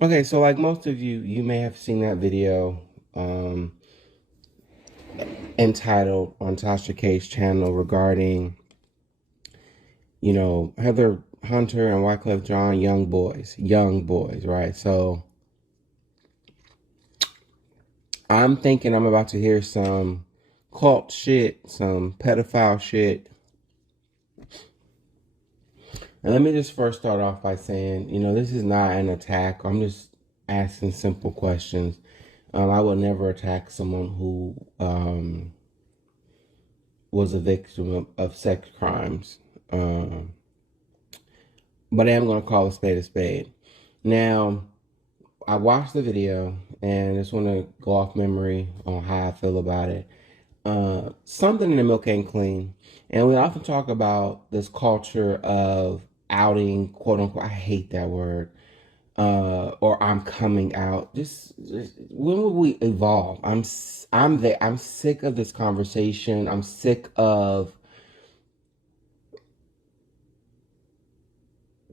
Okay, so like most of you, you may have seen that video um, entitled on Tasha K's channel regarding, Heather Hunter and Wyclef Jean, young boys, right? So I'm thinking I'm about to hear some cult shit, some pedophile shit. And let me just first start off by saying, this is not an attack. I'm just asking simple questions. I would never attack someone who was a victim of sex crimes. Um, but I am going to call a spade a spade. Now, I watched the video and I just want to go off memory on how I feel about it. Something in the milk ain't clean. And we often talk about this culture of outing, quote unquote. I hate that word. Or I'm coming out. Just when will we evolve? I'm sick of this conversation. I'm sick of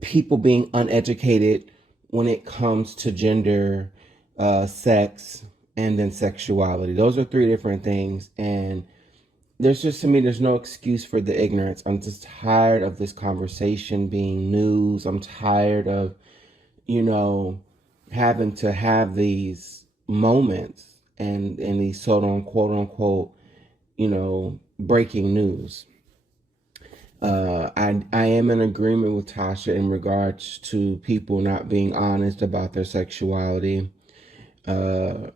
people being uneducated when it comes to gender, sex, and then sexuality. Those are three different things. And there's just, to me, there's no excuse for the ignorance. I'm just tired of this conversation being news. I'm tired of, you know, having to have these moments and these sort of quote unquote, breaking news. I am in agreement with Tasha in regards to people not being honest about their sexuality. Uh,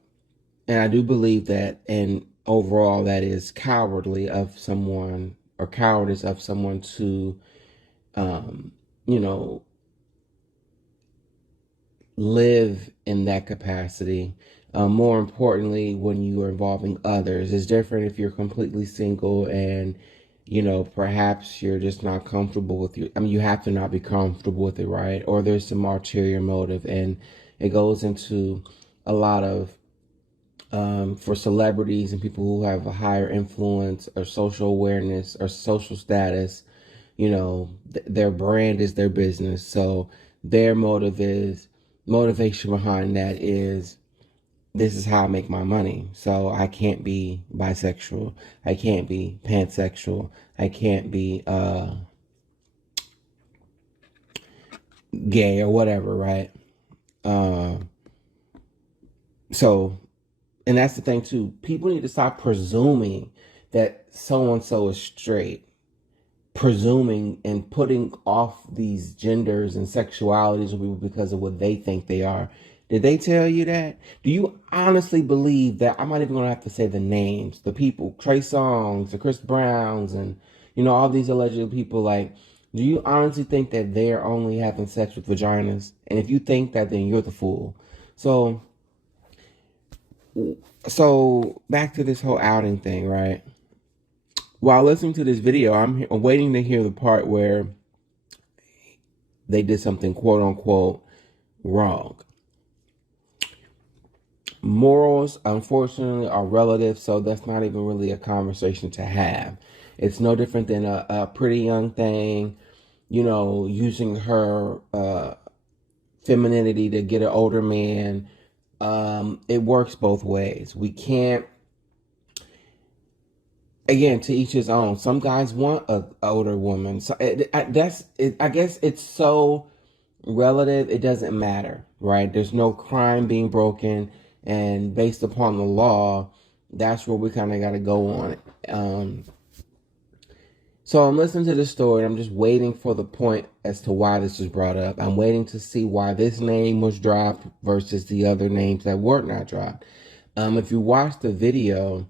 and I do believe that, and overall, that is cowardly of someone, or cowardice of someone to, um, you know, live in that capacity. More importantly, when you are involving others, it's different if you're completely single and, perhaps you're just not comfortable with you. I mean, you have to not be comfortable with it, right? Or there's some ulterior motive, and it goes into a lot of, for celebrities and people who have a higher influence or social awareness or social status, their brand is their business. So their motivation behind that is, this is how I make my money. So I can't be bisexual. I can't be pansexual. I can't be gay or whatever, right? Uh, so, and that's the thing too. People need to stop presuming that so and so is straight, presuming and putting off these genders and sexualities of people because of what they think they are. Did they tell you that? Do you honestly believe that? I'm not even gonna have to say the names, the people, Trey Songz, the Chris Browns, and all these alleged people. Like, do you honestly think that they're only having sex with vaginas? And if you think that, then you're the fool. So, so back to this whole outing thing, right? While listening to this video, I'm waiting to hear the part where they did something quote unquote wrong. Morals, unfortunately, are relative, so that's not even really a conversation to have. It's no different than a pretty young thing, using her femininity to get an older man. It works both ways. We can't, again, to each his own. Some guys want a older woman. So that's it. I guess it's so relative. It doesn't matter, right? There's no crime being broken, and based upon the law, that's where we kind of got to go on it. So I'm listening to the story, and I'm just waiting for the point as to why this was brought up. I'm waiting to see why this name was dropped versus the other names that were not dropped. If you watch the video,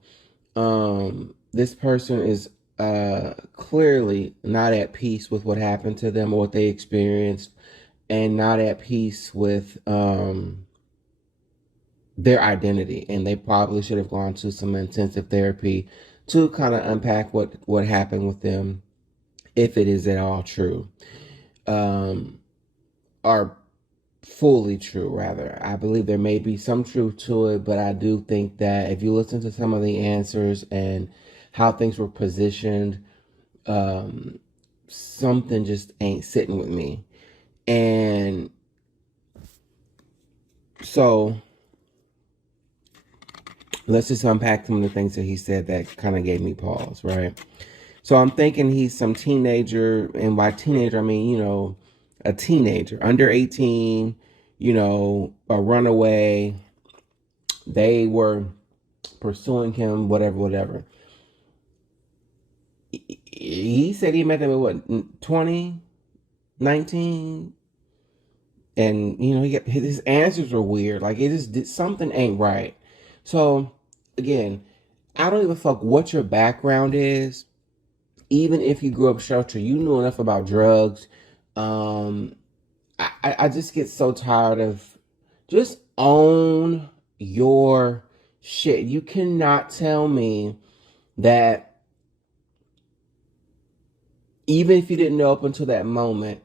this person is clearly not at peace with what happened to them or what they experienced, and not at peace with their identity. And they probably should have gone to some intensive therapy to kind of unpack what happened with them, if it is at all true, or fully true, rather. I believe there may be some truth to it, but I do think that if you listen to some of the answers and how things were positioned, something just ain't sitting with me. And So let's just unpack some of the things that he said that kind of gave me pause, right? So I'm thinking he's some teenager, and by teenager I mean, a teenager under 18, a runaway. They were pursuing him, whatever. He said he met them at what, 2019, and his answers were weird. Like, it just something ain't right. So again, I don't give a fuck what your background is. Even if you grew up sheltered, you knew enough about drugs. Um, I just get so tired of, just own your shit. You cannot tell me that even if you didn't know up until that moment,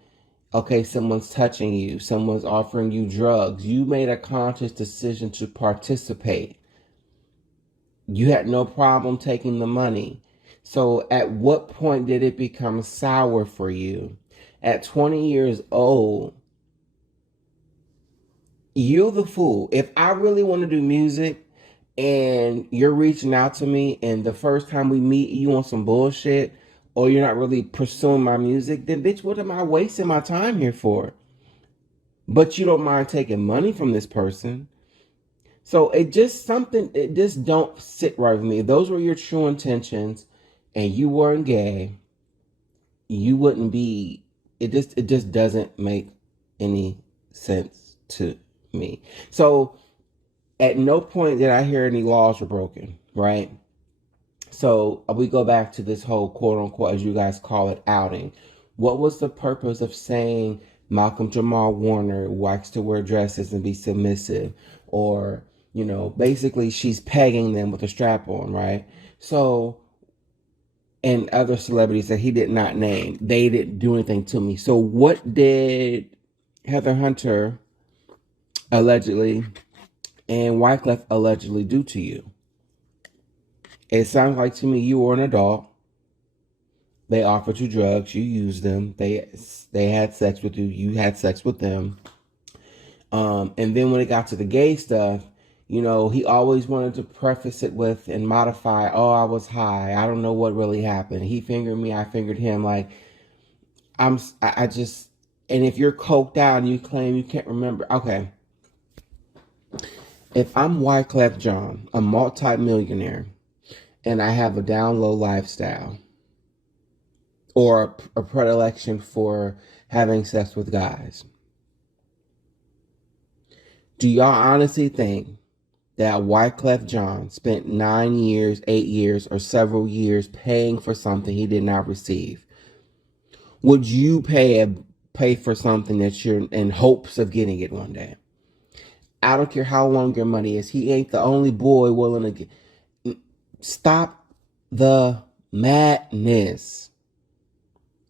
okay, someone's touching you, someone's offering you drugs, you made a conscious decision to participate. You had no problem taking the money. So at what point did it become sour for you? At 20 years old, you're the fool. If I really want to do music and you're reaching out to me and the first time we meet you on some bullshit, or you're not really pursuing my music, then bitch, what am I wasting my time here for? But you don't mind taking money from this person. So it just don't sit right with me. If those were your true intentions and you weren't gay, you wouldn't be, it just doesn't make any sense to me. So at no point did I hear any laws were broken, right? So we go back to this whole quote unquote, as you guys call it, outing. What was the purpose of saying Malcolm Jamal Warner likes to wear dresses and be submissive? Or, basically she's pegging them with a strap on, right? So, and other celebrities that he did not name, they didn't do anything to me. So what did Heather Hunter allegedly and Wyclef allegedly do to you? It sounds like to me you were an adult. They offered you drugs, you used them. They had sex with you, you had sex with them. And then when it got to the gay stuff, he always wanted to preface it with and modify, oh, I was high, I don't know what really happened. He fingered me, I fingered him. Like, I just, and if you're coked out and you claim you can't remember, okay. If I'm Wyclef Jean, a multi-millionaire, and I have a down low lifestyle or a predilection for having sex with guys, do y'all honestly think that Wyclef Jean spent 9 years, 8 years, or several years paying for something he did not receive? Would you pay for something that you're in hopes of getting it one day? I don't care how long your money is. He ain't the only boy willing to get. Stop the madness.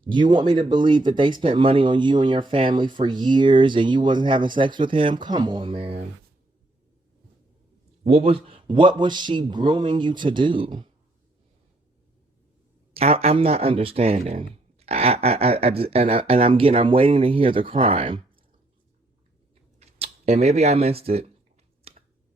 You want me to believe that they spent money on you and your family for years and you wasn't having sex with him? Come on, man. What was she grooming you to do? I'm not understanding. I'm waiting to hear the crime, and maybe I missed it,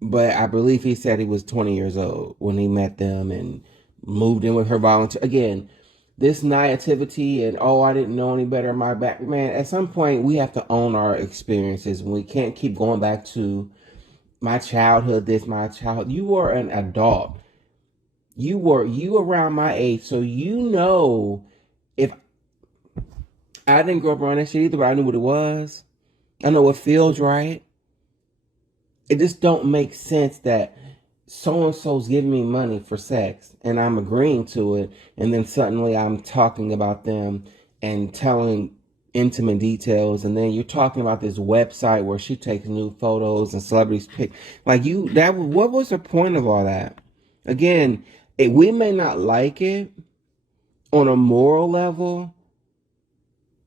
but I believe he said he was 20 years old when he met them and moved in with her volunteer. Again, this naivety and, oh, I didn't know any better, my back, man. At some point, we have to own our experiences. We can't keep going back to my childhood. My childhood. You were an adult. You around my age, so if I didn't grow up around that shit either, but I knew what it was. I know what feels right. It just don't make sense that so-and-so's giving me money for sex and I'm agreeing to it, and then suddenly I'm talking about them and telling intimate details, and then you're talking about this website where she takes new photos and celebrities pick. Like, what was the point of all that? Again, we may not like it on a moral level,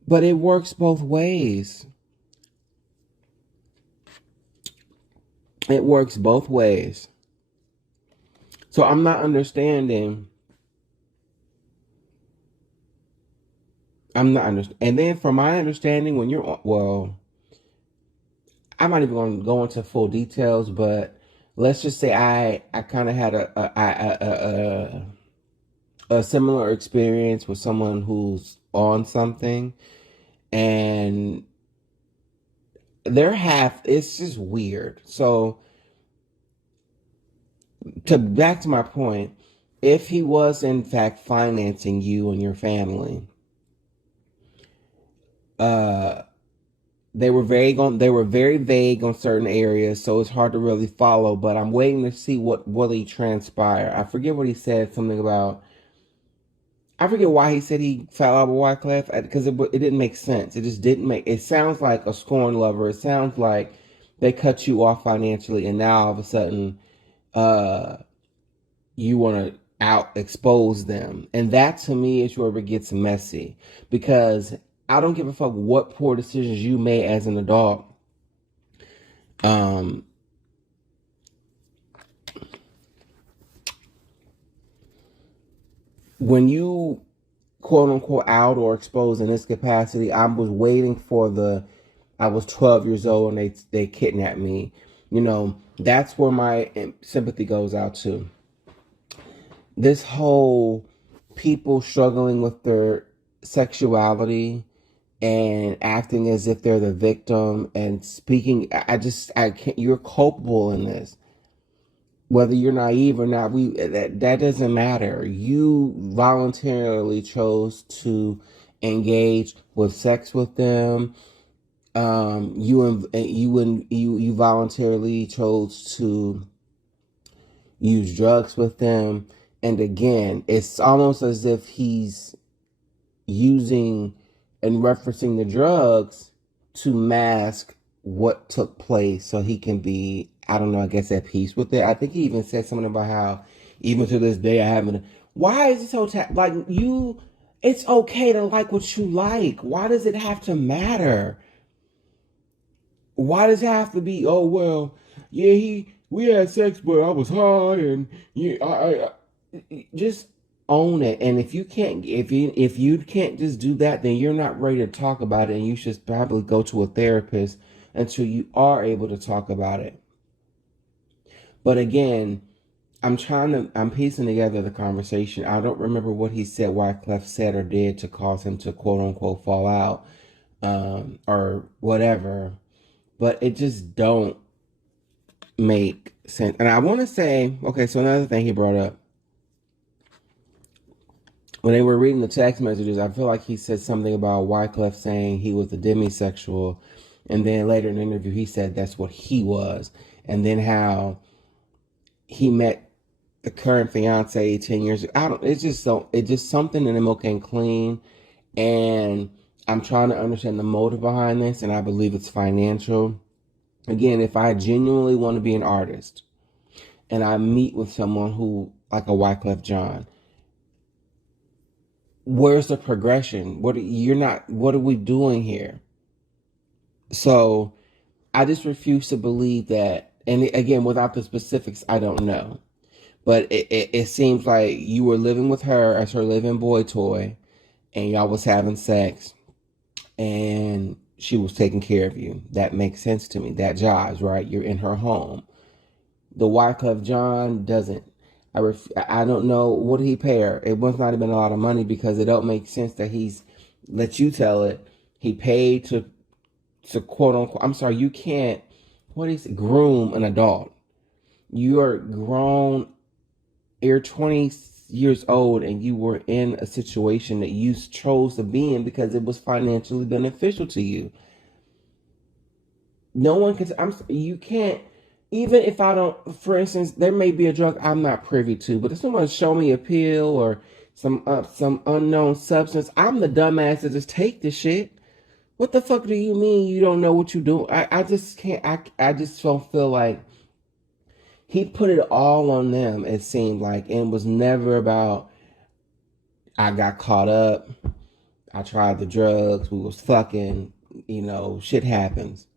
but it works both ways. It works both ways. So I'm not understanding. And then from my understanding, when you're, well, I'm not even going to go into full details, but let's just say I kind of had a similar experience with someone who's on something, and it's just weird. So to back to my point, if he was in fact financing you and your family, uh they were very vague on certain areas, so it's hard to really follow, but I'm waiting to see what really transpired. I forget what he said, something about, I forget why he said he fell out with Wyclef, because it didn't make sense. It just didn't make, it sounds like a scorn lover. It sounds like they cut you off financially, and now all of a sudden uh you want to out expose them. And that to me is where it gets messy, because I don't give a fuck what poor decisions you made as an adult. Um, when you quote unquote out or exposed in this capacity, I was waiting for I was 12 years old and they kidnapped me. That's where my sympathy goes out to. This whole people struggling with their sexuality and acting as if they're the victim and speaking, I can't, you're culpable in this. Whether you're naive or not, that doesn't matter. You voluntarily chose to engage with sex with them. You voluntarily chose to use drugs with them. And again, it's almost as if he's using and referencing the drugs to mask what took place so he can be, I don't know, I guess at peace with it. I think he even said something about how even to this day I haven't. Why is it so like you? It's okay to like what you like. Why does it have to matter? Why does it have to be? Oh well, yeah, we had sex, but I was high, and yeah, I just own it. And if you can't just do that, then you're not ready to talk about it, and you should probably go to a therapist until you are able to talk about it. But again, I'm piecing together the conversation. I don't remember what he said, Wyclef said or did to cause him to quote unquote fall out, or whatever. But it just don't make sense. And I want to say, okay, so another thing he brought up, when they were reading the text messages, I feel like he said something about Wyclef saying he was a demisexual, and then later in the interview he said that's what he was, and then how he met the current fiance 10 years ago. It's just something in the milk ain't clean, and I'm trying to understand the motive behind this, and I believe it's financial. Again, if I genuinely want to be an artist and I meet with someone who, like a Wyclef Jean, where's the progression? What are we doing here? So I just refuse to believe that. And again, without the specifics, I don't know. But it seems like you were living with her as her living boy toy, and y'all was having sex, and she was taking care of you. That makes sense to me. That jives, right? You're in her home. The Wyclef Jean doesn't. I don't know, what did he pay her? It must not have been a lot of money, because it don't make sense that he's, let you tell it, he paid to quote unquote, I'm sorry, you can't, what is it, groom an adult. You're grown, you're 20 years old, and you were in a situation that you chose to be in because it was financially beneficial to you. No one can, you can't, even if I don't, for instance, there may be a drug I'm not privy to, but if someone show me a pill or some unknown substance, I'm the dumbass that just take the shit. What the fuck do you mean you don't know what you do? I just can't, I just don't feel like he put it all on them, it seemed like, and it was never about, I got caught up, I tried the drugs, we was fucking, shit happens.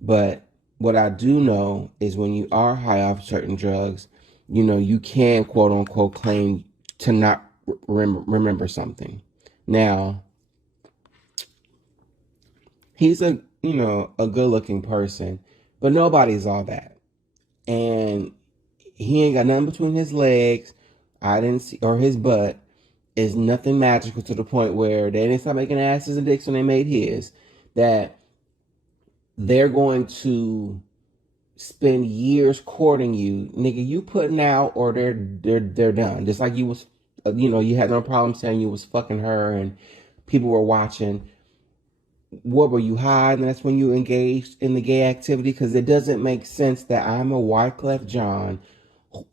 But what I do know is when you are high off certain drugs, you can quote unquote claim to not remember something. Now, he's a good looking person, But nobody's all that. And he ain't got nothing between his legs. I didn't see, or his butt is nothing magical to the point where they didn't start making asses and dicks when they made his. That they're going to spend years courting you, nigga. You putting out, or they're done. Just like you was, you had no problem saying you was fucking her, and people were watching. What were you hiding? That's when you engaged in the gay activity, because it doesn't make sense that I'm a Wyclef John,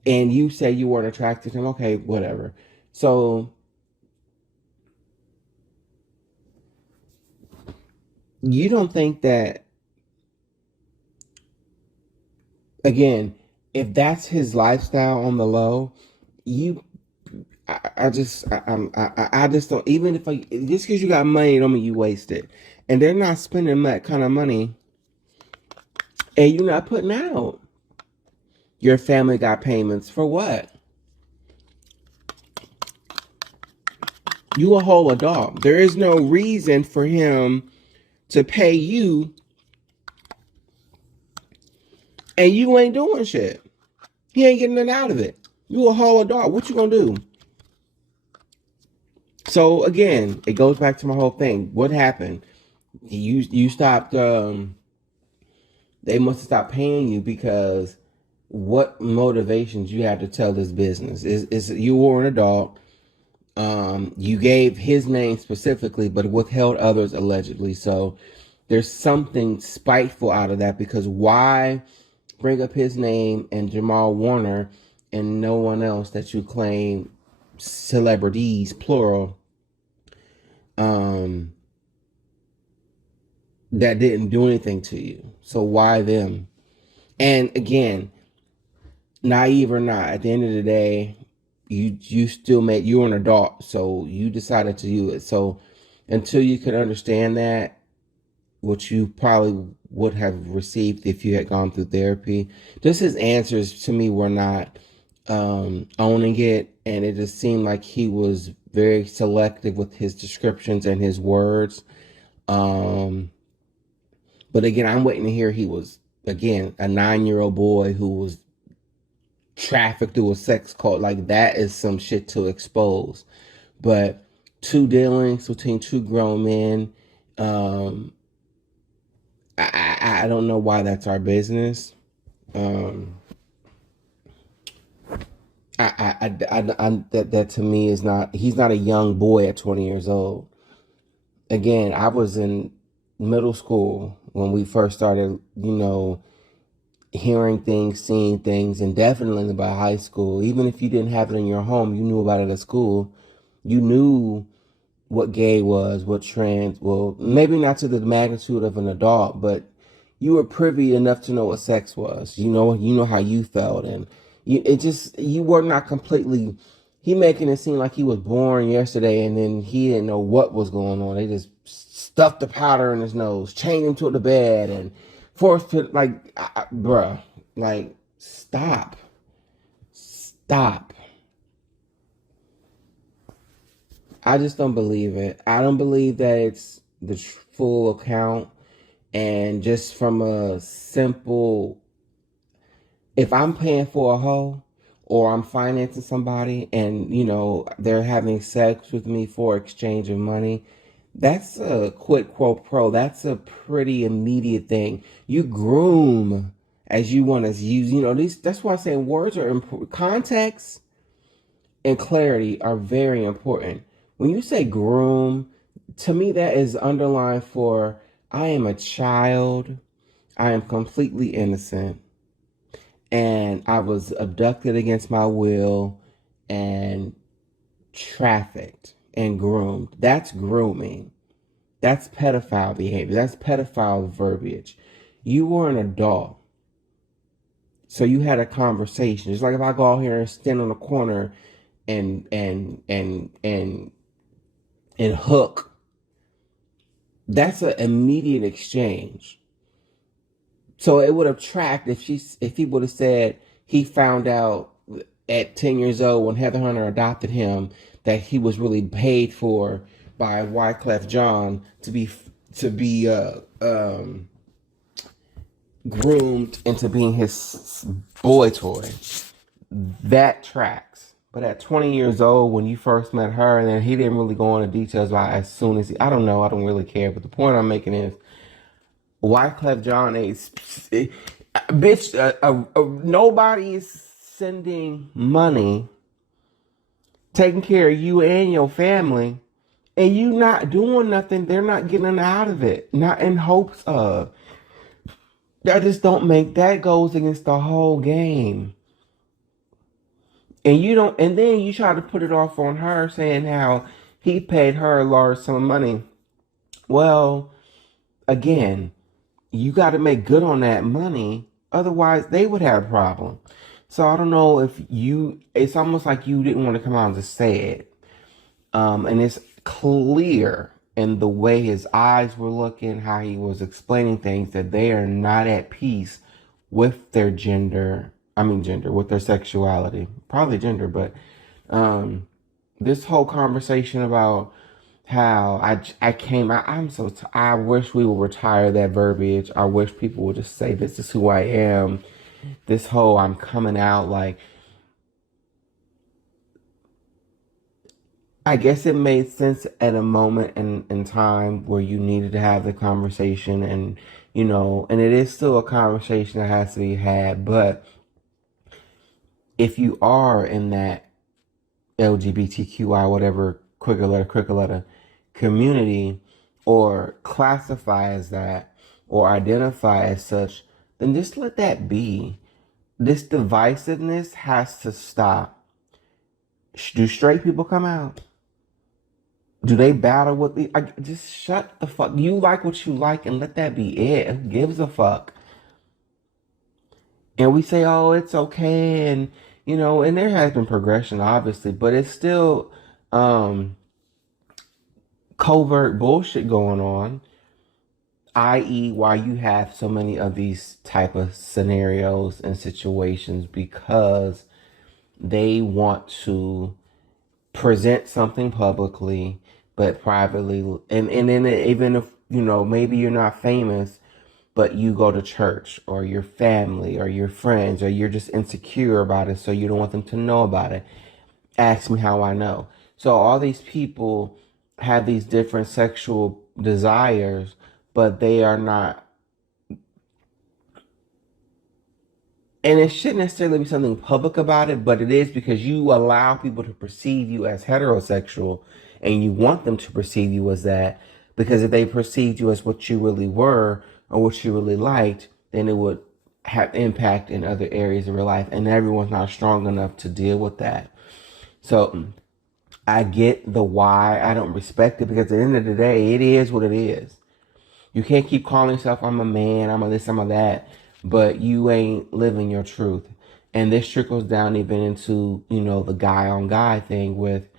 and you say you weren't attracted to him. Okay, whatever. So you don't think that, again, if that's his lifestyle on the low, you I just don't, even if just because you got money don't mean you waste it. And they're not spending that kind of money, and you're not putting out. Your family got payments for what? You a whole adult. There is no reason for him to pay you, and you ain't doing shit. He ain't getting it out of it. You a whole adult. What you gonna do? So again, it goes back to my whole thing. What happened? You stopped. They must have stopped paying you because what motivations you had to tell this business is you were an adult. You gave his name specifically, but withheld others allegedly. So there's something spiteful out of that, because why bring up his name and Jamal Warner and no one else that you claim celebrities, plural, um, that didn't do anything to you? So why them? And again, naive or not, at the end of the day, you still made, you're an adult, so you decided to do it. So until you could understand that, which you probably would have received if you had gone through therapy, just his answers to me were not owning it, and it just seemed like he was very selective with his descriptions and his words. Um, but again, I'm waiting to hear he was, again, a 9-year-old boy who was trafficked through a sex cult. Like, that is some shit to expose. But two dealings between two grown men, um, I don't know why that's our business. Um, that to me is not. He's not a young boy at 20 years old. Again, I was in middle school when we first started, hearing things, seeing things, and definitely by high school. Even if you didn't have it in your home, you knew about it at school. You knew what gay was, what trans, well, maybe not to the magnitude of an adult, but you were privy enough to know what sex was. You know how you felt, and you were not completely. He making it seem like he was born yesterday, and then he didn't know what was going on. They just stuffed the powder in his nose, chained him to the bed, and forced to, like, bruh, like, stop. I just don't believe it. I don't believe that it's the full account. And just from a simple, if I'm paying for a hoe or I'm financing somebody and, they're having sex with me for exchange of money, that's a quid pro quo. That's a pretty immediate thing. You groom as you want to use, that's why I'm saying words are important. Context and clarity are very important. When you say groom, to me that is underlined for I am a child, I am completely innocent, and I was abducted against my will and trafficked and groomed. That's grooming. That's pedophile behavior. That's pedophile verbiage. You were an adult. So you had a conversation. It's like if I go out here and stand on the corner and hook, that's an immediate exchange. So it would have tracked if he would have said he found out at 10 years old when Heather Hunter adopted him that he was really paid for by Wyclef Jean to be groomed into being his boy toy. That tracks. But at 20 years old, when you first met her, and then he didn't really go into details about as soon as I don't know, I don't really care. But the point I'm making is, Wyclef Jean is, bitch, nobody is sending money, taking care of you and your family, and you not doing nothing. They're not getting out of it, not in hopes of. That just don't make, that goes against the whole game. And you don't, and then you try to put it off on her, saying how he paid her a large sum of money. Well, again, you got to make good on that money. Otherwise, they would have a problem. So I don't know if you, it's almost like you didn't want to come out and just say it. And it's clear in the way his eyes were looking, how he was explaining things, that they are not at peace with their with their sexuality. Probably gender, but this whole conversation about how I wish we would retire that verbiage. I wish people would just say, this is who I am. This whole I'm coming out, like, I guess it made sense at a moment in time where you needed to have the conversation, and and it is still a conversation that has to be had. But if you are in that LGBTQI, whatever, quicker letter community, or classify as that, or identify as such, then just let that be. This divisiveness has to stop. Do straight people come out? Do they battle with just shut the fuck. You like what you like and let that be it. Who gives a fuck? And we say, oh, it's okay, and and there has been progression, obviously, but it's still covert bullshit going on, i.e. why you have so many of these type of scenarios and situations, because they want to present something publicly but privately, and then even if maybe you're not famous, but you go to church, or your family, or your friends, or you're just insecure about it, so you don't want them to know about it. Ask me how I know. So all these people have these different sexual desires, but they are not, and it shouldn't necessarily be something public about it, but it is, because you allow people to perceive you as heterosexual, and you want them to perceive you as that, because if they perceived you as what you really were, or what you really liked, then it would have impact in other areas of your life, and everyone's not strong enough to deal with that. So I get the why. I don't respect it, because at the end of the day, it is what it is. You can't keep calling yourself, I'm a man, I'm a this, I'm a that, but you ain't living your truth. And this trickles down even into, the guy on guy thing with,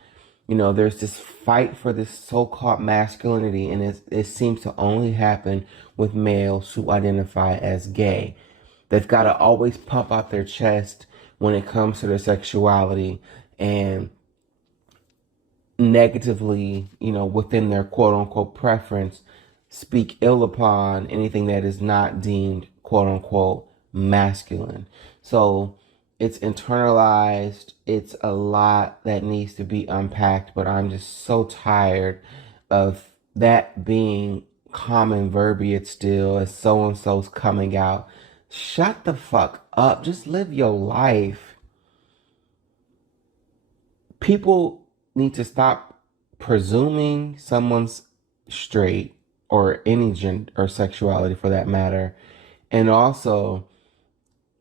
there's this fight for this so-called masculinity, and it seems to only happen with males who identify as gay. They've got to always pump out their chest when it comes to their sexuality, and negatively, within their quote unquote preference, speak ill upon anything that is not deemed quote unquote masculine. So it's internalized. It's a lot that needs to be unpacked, but I'm just so tired of that being common verbiage still, as so and so's coming out. Shut the fuck up. Just live your life. People need to stop presuming someone's straight, or any gender or sexuality for that matter, and also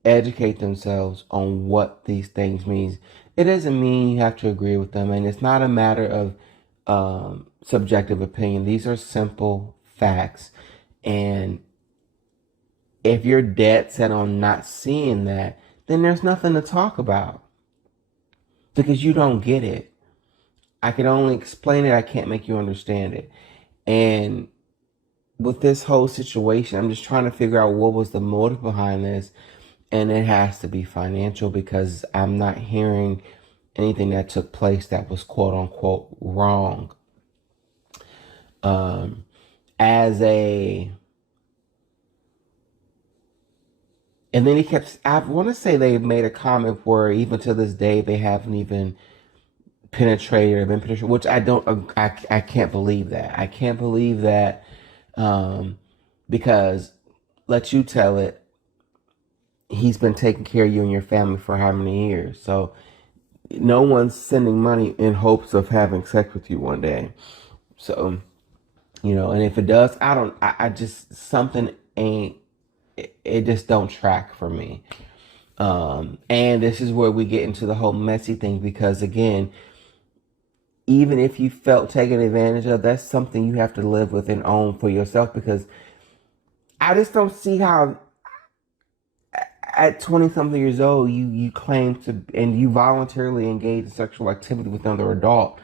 educate themselves on what these things mean. It doesn't mean you have to agree with them, and it's not a matter of subjective opinion. These are simple facts, and if you're dead set on not seeing that, then there's nothing to talk about, because you don't get it. I can only explain it. I can't make you understand it. And with this whole situation, I'm just trying to figure out what was the motive behind this. And it has to be financial, because I'm not hearing anything that took place that was quote unquote wrong. As a And then he kept, I want to say they made a comment where even to this day, they haven't even penetrated or been penetrated, which I don't, I can't believe that. I can't believe that, because let you tell it, he's been taking care of you and your family for how many years? So no one's sending money in hopes of having sex with you one day. So, and if it does, I just, something ain't, it just don't track for me. And this is where we get into the whole messy thing, because again, even if you felt taken advantage of, that's something you have to live with and own for yourself, because I just don't see how at 20 something years old, you claim to, and you voluntarily engage in sexual activity with another adult.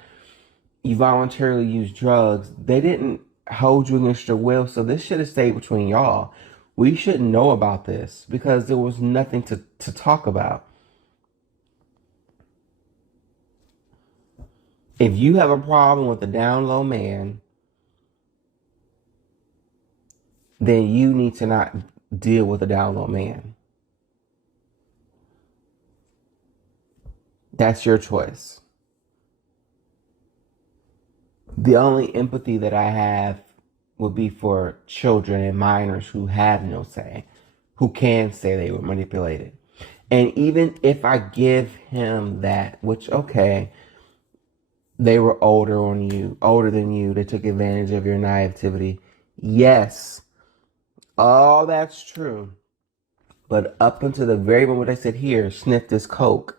You voluntarily use drugs. They didn't hold you against your will. So this should have stayed between y'all. We shouldn't know about this because there was nothing to talk about. If you have a problem with a down low man, then you need to not deal with a down low man. That's your choice. The only empathy that I have would be for children and minors who have no say, who can say they were manipulated. And even if I give him that, which, okay, they were older than you, they took advantage of your naivety. Yes, all that's true. But up until the very moment they said, here, sniff this coke,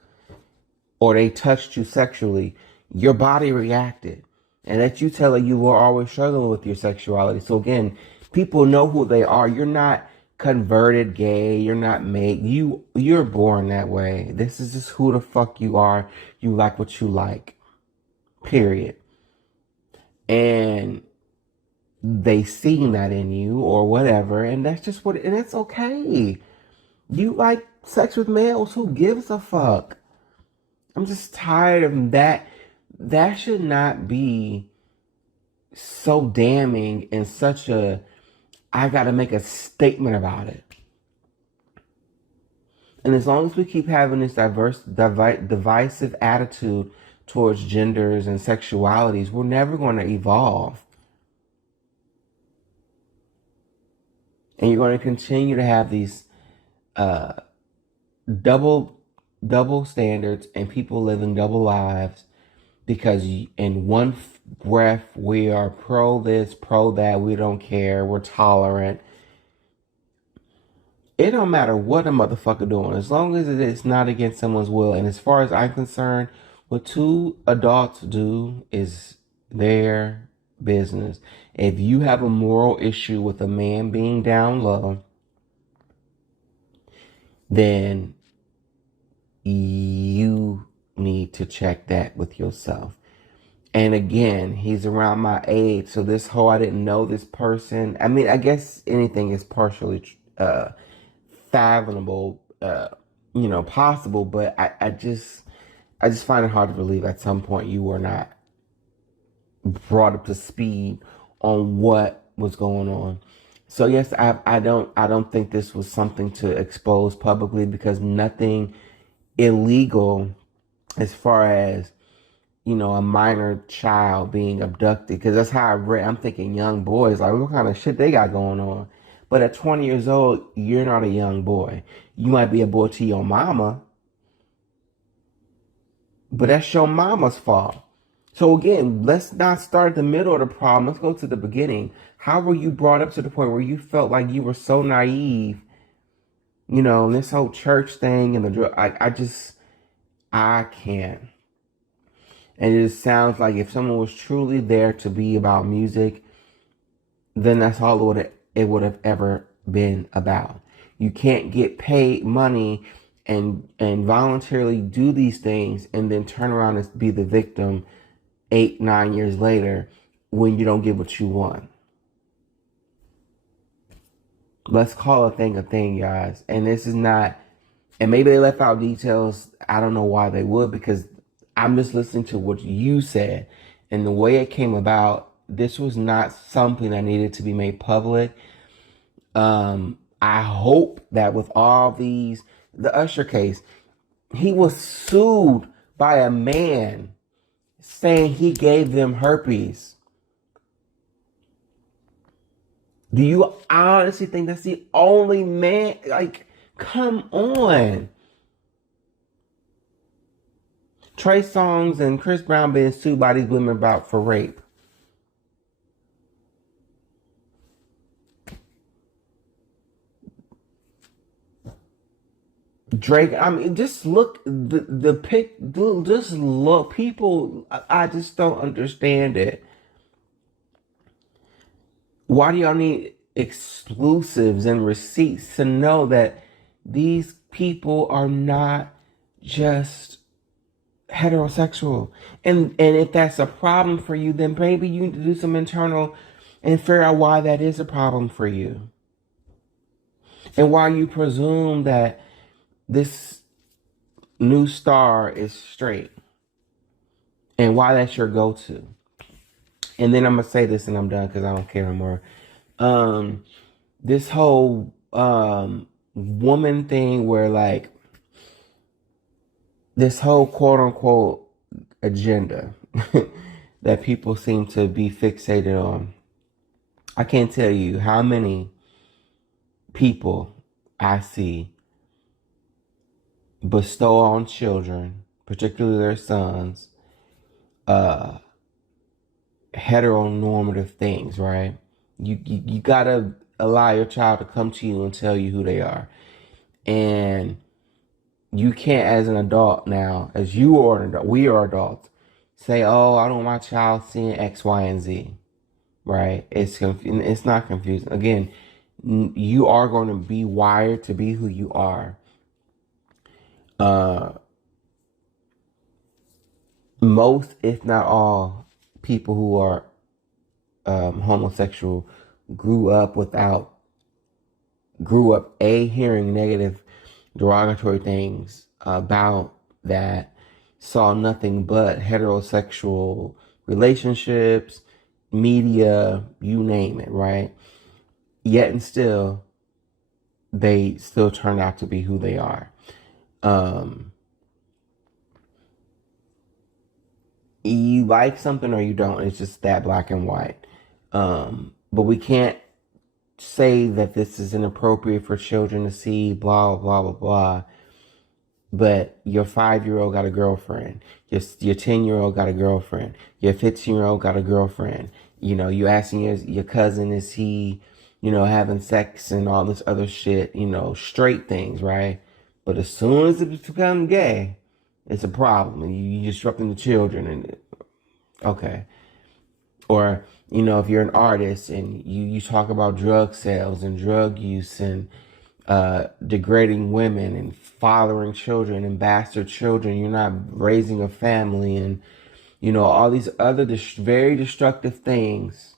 or they touched you sexually, your body reacted. And that you tell her you were always struggling with your sexuality. So again, people know who they are. You're not converted gay. You're not made. You're born that way. This is just who the fuck you are. You like what you like. Period. And they seen that in you or whatever, and that's just what, and it's okay. You like sex with males, who gives a fuck? I'm just tired of that. That should not be so damning and such a, I gotta make a statement about it. And as long as we keep having this divisive attitude towards genders and sexualities, we're never going to evolve. And you're going to continue to have these double standards and people living double lives, because in one breath we are pro this, pro that, we don't care, we're tolerant. It don't matter what a motherfucker doing, as long as it is not against someone's will. And as far as I'm concerned, what two adults do is their business. If you have a moral issue with a man being down low, then you need to check that with yourself. And again, he's around my age, so this whole I didn't know this person. I mean, I guess anything is partially fathomable, possible, but I just find it hard to believe at some point you were not brought up to speed on what was going on. So yes, I don't think this was something to expose publicly, because nothing illegal as far as, a minor child being abducted, because that's how I read. I'm thinking young boys, like, what kind of shit they got going on? But at 20 years old, you're not a young boy. You might be a boy to your mama, but that's your mama's fault. So again, let's not start at the middle of the problem. Let's go to the beginning. How were you brought up to the point where you felt like you were so naive? This whole church thing and the drug. I can't. And it just sounds like if someone was truly there to be about music, then that's all it would have ever been about. You can't get paid money and voluntarily do these things and then turn around and be the victim 8-9 years later when you don't get what you want. Let's call a thing, guys. And this is not, and maybe they left out details. I don't know why they would, because I'm just listening to what you said and the way it came about. This was not something that needed to be made public. I hope that with all these, the Usher case, he was sued by a man saying he gave them herpes. Do you honestly think that's the only man? Like, come on. Trey Songz and Chris Brown being sued by these women for rape. Drake, I mean, just look the pic. Just look, people. I just don't understand it. Why do y'all need exclusives and receipts to know that these people are not just heterosexual? And if that's a problem for you, then maybe you need to do some internal and figure out why that is a problem for you, and why you presume that this new star is straight, and why that's your go-to. And then I'm gonna say this and I'm done because I don't care anymore. This whole woman thing where like this whole quote unquote agenda that people seem to be fixated on. I can't tell you how many people I see bestow on children, particularly their sons, heteronormative things, right? You gotta allow your child to come to you and tell you who they are. And you can't, as an adult now, as you are an adult, we are adults, say, oh, I don't want my child seeing X, Y, and Z, right? It's not confusing. Again, you are going to be wired to be who you are. Most, if not all, people who are homosexual grew up hearing negative, derogatory things about that, saw nothing but heterosexual relationships, media, you name it, right? Yet and still, they still turn out to be who they are. You like something or you don't. It's just that black and white. But we can't say that this is inappropriate for children to see, blah, blah, blah, blah. But your 5-year-old got a girlfriend. Your 10-year-old got a girlfriend. Your 15-year-old got a girlfriend. You know, you asking your cousin, is he, having sex and all this other shit, straight things, right? But as soon as it becomes gay, it's a problem. You disrupting the children and okay. Or, if you're an artist and you talk about drug sales and drug use and degrading women and fathering children and bastard children, you're not raising a family and, all these other very destructive things,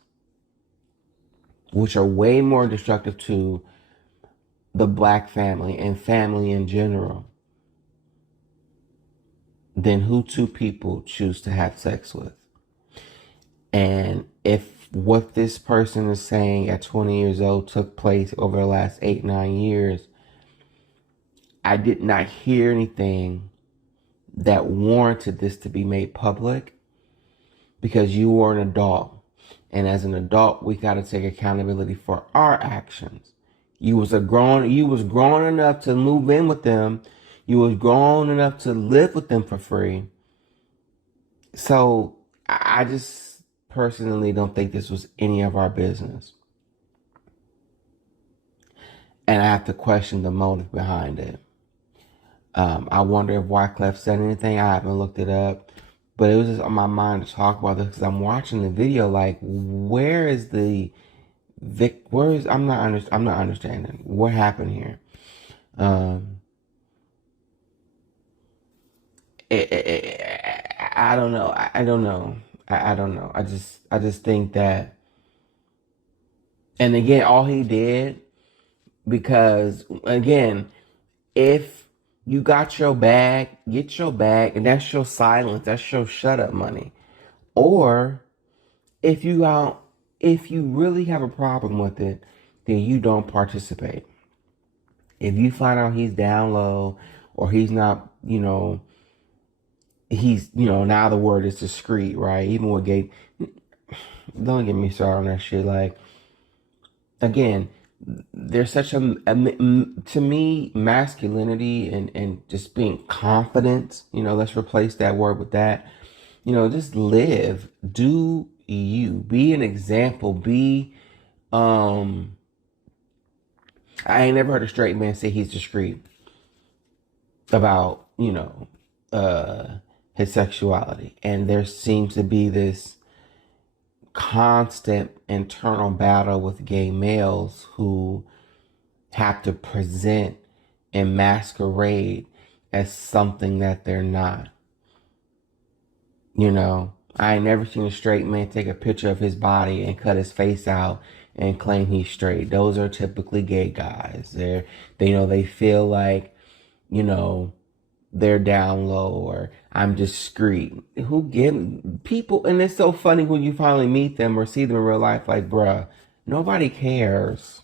which are way more destructive to the black family and family in general than who two people choose to have sex with. And if what this person is saying at 20 years old took place over the last 8-9 years, I did not hear anything that warranted this to be made public, because you were an adult. And as an adult, we got to take accountability for our actions. You was grown enough to move in with them. You was grown enough to live with them for free. So I just personally don't think this was any of our business. And I have to question the motive behind it. I wonder if Wyclef said anything. I haven't looked it up. But it was just on my mind to talk about this because I'm watching the video like, where is the I'm not understanding what happened here. I don't know. I don't know. I don't know. I just think that, and again, all he did, because again, if you got your bag, get your bag, and that's your silence, that's your shut up money. Or if you really have a problem with it, then you don't participate. If you find out he's down low or he's not, now the word is discreet, right? Even with gay, don't get me started on that shit. Like, again, there's such to me, masculinity and just being confident, let's replace that word with that. Just live, do you, be an example, I ain't never heard a straight man say he's discreet about, his sexuality. And there seems to be this constant internal battle with gay males who have to present and masquerade as something that they're not. I ain't never seen a straight man take a picture of his body and cut his face out and claim he's straight. Those are typically gay guys. They feel like, they're down low or I'm discreet. Who give people, and it's so funny when you finally meet them or see them in real life, like, bruh, nobody cares.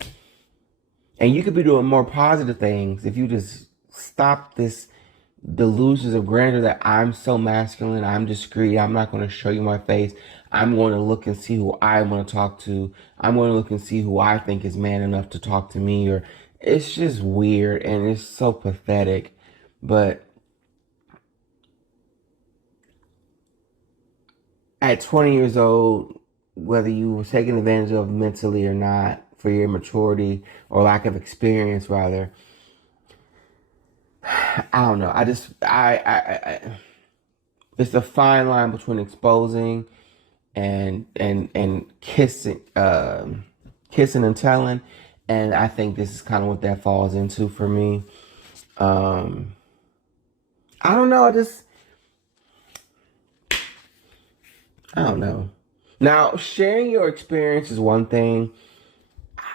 And you could be doing more positive things if you just stop this delusions of grandeur that I'm so masculine, I'm discreet, I'm not going to show you my face. I'm going to look and see who I want to talk to. I'm going to look and see who I think is man enough to talk to me. Or it's just weird and it's so pathetic. But at 20 years old, whether you were taken advantage of mentally or not for your immaturity or lack of experience, rather, I don't know. It's a fine line between exposing and kissing and telling, and I think this is kind of what that falls into for me. I don't know. I don't know. Now, sharing your experience is one thing.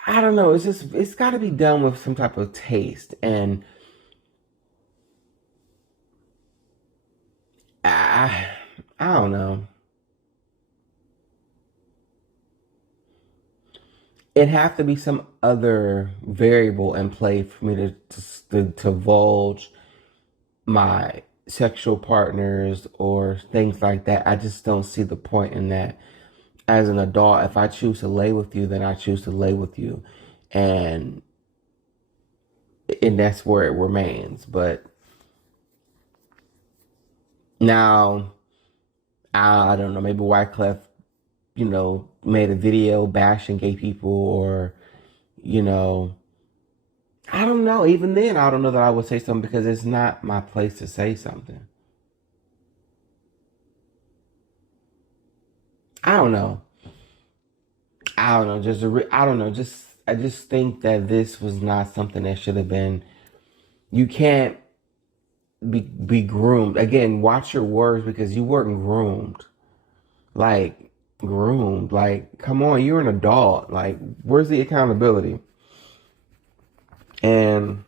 I don't know. It's got to be done with some type of taste, and I don't know. It have to be some other variable in play for me to divulge my sexual partners or things like that. I just don't see the point in that. As an adult, if I choose to lay with you, then I choose to lay with you, and that's where it remains. But now, I don't know. Maybe Wyclef, made a video bashing gay people, or I don't know. Even then, I don't know that I would say something because it's not my place to say something. I don't know. I don't know. I don't know. I just think that this was not something that should have been. You can't be groomed. Again, watch your words because you weren't groomed. Like groomed. Like, come on, you're an adult. Like, where's the accountability? And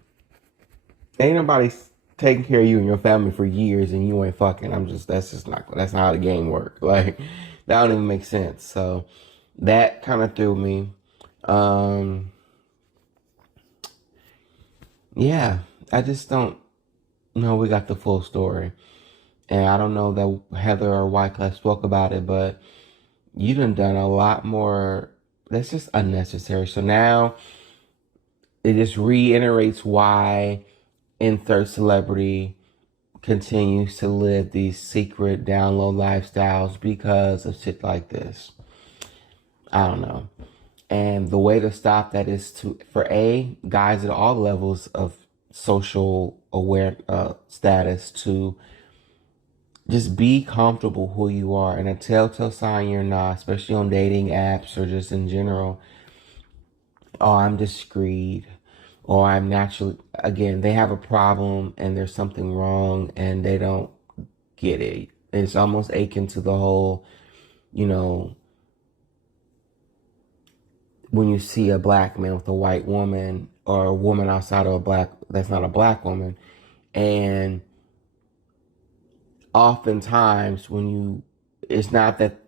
ain't nobody taking care of you and your family for years and you ain't fucking. That's not how the game work. Like, that don't even make sense. So that kind of threw me. Yeah, I just don't know we got the full story. And I don't know that Heather or Wyclef spoke about it, but you done a lot more. That's just unnecessary. So now it just reiterates why insert celebrity continues to live these secret down low lifestyles because of shit like this. I don't know. And the way to stop that is for guys at all levels of social aware status to just be comfortable who you are. And a telltale sign you're not, especially on dating apps or just in general. Oh, I'm discreet. Or I'm naturally, again, they have a problem and there's something wrong and they don't get it. It's almost akin to the whole, when you see a black man with a white woman or a woman outside of that's not a black woman. And oftentimes it's not that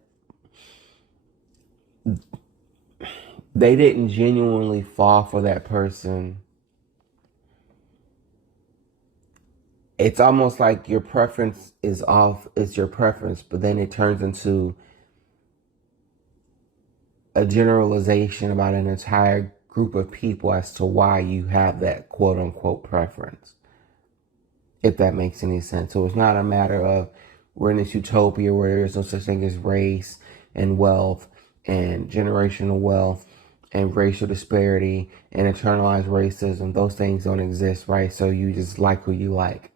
they didn't genuinely fall for that person it's almost like your preference is off, it's your preference, but then it turns into a generalization about an entire group of people as to why you have that quote unquote preference, if that makes any sense. So it's not a matter of we're in this utopia where there is no such thing as race and wealth and generational wealth and racial disparity and internalized racism. Those things don't exist, right? So you just like who you like.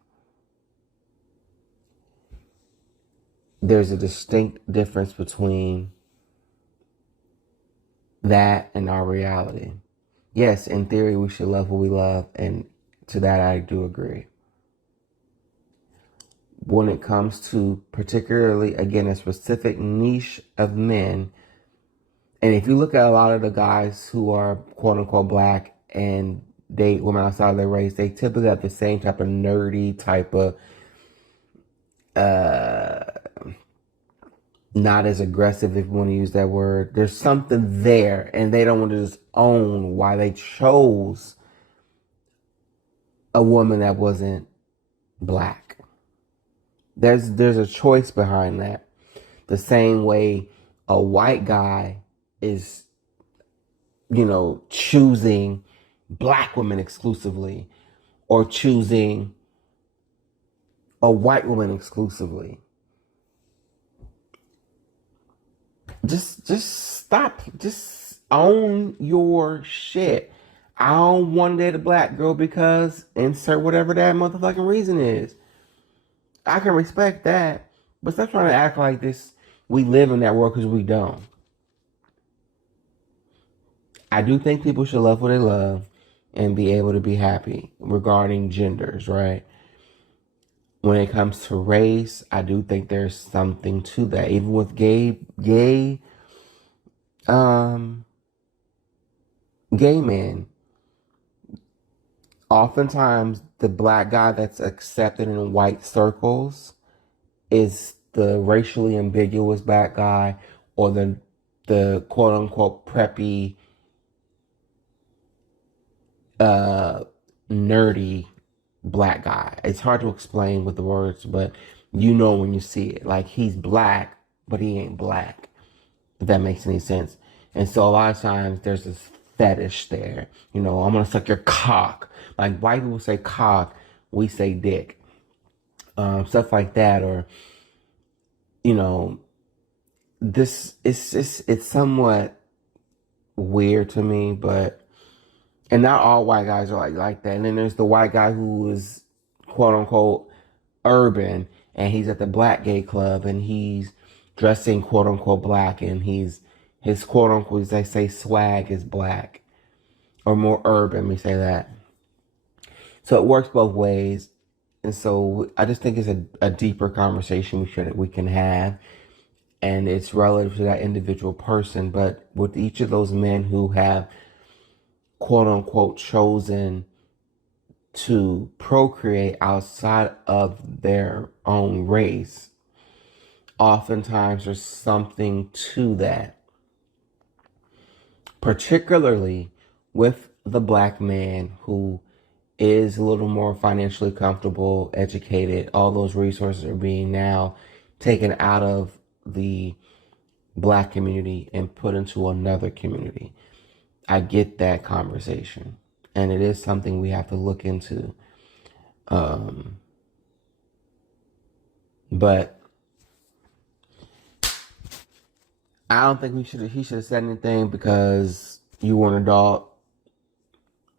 There's a distinct difference between that and our reality. Yes, in theory, we should love who we love, and to that I do agree. When it comes to particularly, again, a specific niche of men, and if you look at a lot of the guys who are quote unquote black and date women outside of their race, they typically have the same type of nerdy type of not as aggressive, if you want to use that word. There's something there, and they don't want to just own why they chose a woman that wasn't black. There's a choice behind that. The same way a white guy is, choosing black women exclusively or choosing a white woman exclusively. Just stop. Just own your shit. I don't want to date a black girl because insert whatever that motherfucking reason is. I can respect that, but stop trying to act like this. We live in that world because we don't. I do think people should love what they love and be able to be happy regarding genders, right? When it comes to race, I do think there's something to that. Even with gay men, oftentimes the black guy that's accepted in white circles is the racially ambiguous black guy, or the quote unquote preppy, nerdy black guy. It's hard to explain with the words, but you know when you see it. Like, he's black, but he ain't black, if that makes any sense. And so a lot of times there's this fetish there. I'm gonna suck your cock. Like, white people say cock, we say dick. Stuff like that. Or, this, it's somewhat weird to me, and not all white guys are like that. And then there's the white guy who is quote unquote urban, and he's at the black gay club, and he's dressing quote unquote black, and his quote unquote, they say, swag is black or more urban. Let me say that. So it works both ways. And so I just think it's a deeper conversation we can have, and it's relative to that individual person. But with each of those men who have quote unquote chosen to procreate outside of their own race, oftentimes there's something to that. Particularly with the black man who is a little more financially comfortable, educated. All those resources are being now taken out of the black community and put into another community. I get that conversation, and it is something we have to look into. But I don't think he should have said anything, because you were an adult.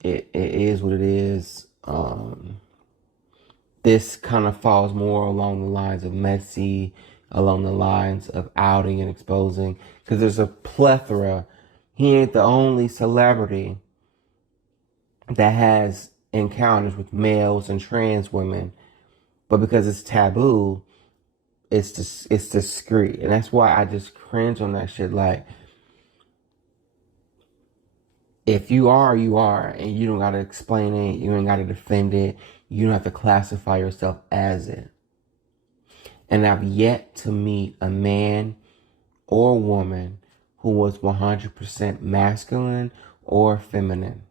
It is what it is. This kind of falls more along the lines of messy, along the lines of outing and exposing, because there's a plethora. He ain't the only celebrity that has encounters with males and trans women, but because it's taboo, it's discreet. And that's why I just cringe on that shit. Like, if you are, you are, and you don't gotta explain it, you ain't gotta defend it, you don't have to classify yourself as it. And I've yet to meet a man or woman who was 100% masculine or feminine.